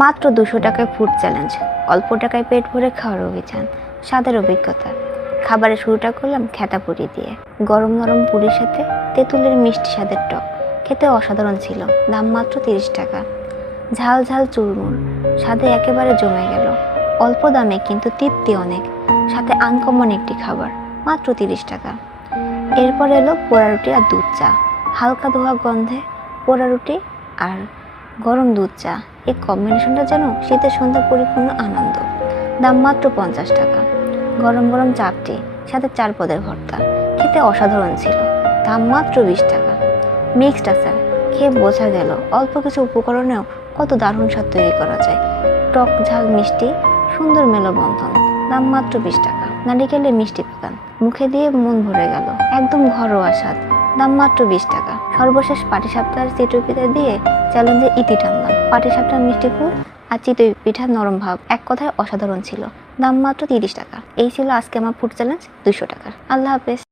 মাত্র 200 টাকায় food challenge, অল্প টাকায় পেট ভরে খাওয়ার অভিযান, স্বাদের অভিজ্ঞতা। খাবারের শুরুটা করলাম খেতা পুরি দিয়ে। গরম নরম পুরির সাথে তেঁতুলের মিষ্টি স্বাদের টক, খেতে অসাধারণ ছিল। দাম মাত্র 30 টাকা। ঝাল ঝাল চুরমুর, স্বাদে একেবারে জমে গেল। অল্প দামে কিন্তু তৃপ্তি অনেক, সাথে আনকমন একটি খাবার, মাত্র 30 টাকা। এরপর এলো পোড়া রুটি আর দুধ চা। হালকা ধোয়া গন্ধে পোড়া রুটি আর গরম দুধ চা, এই কম্বিনেশনটা যেন শীতের সন্ধ্যা পরিপূর্ণ আনন্দ। দাম মাত্র 50 টাকা। গরম গরম চাপটি, সাথে 4 পদের ভর্তা, খেতে অসাধারণ ছিল। দাম মাত্র 20 টাকা। মিক্সড আচার, খেয়ে বোঝা গেল অল্প কিছু উপকরণেও কত দারুণ স্বাদ তৈরি করা যায়। টক ঝাল মিষ্টি, সুন্দর মেলবন্ধন। দাম মাত্র 20 টাকা। নারিকেলের মিষ্টি পাকান, মুখে দিয়ে মন ভরে গেল, একদম ঘরোয়া স্বাদ। দাম মাত্র 20 টাকা। সর্বশেষ পাটিসাপটার চিতই পিঠা দিয়ে চ্যালেঞ্জে ইতি টানলাম। পাটিসাপটার মিষ্টি পুর আর চিতই পিঠার নরম ভাব, এক কথায় অসাধারণ ছিল। দাম মাত্র 30 টাকা। এই ছিল আজকে আমার ফুড চ্যালেঞ্জ 200 টাকার। আল্লাহ হাফেজ।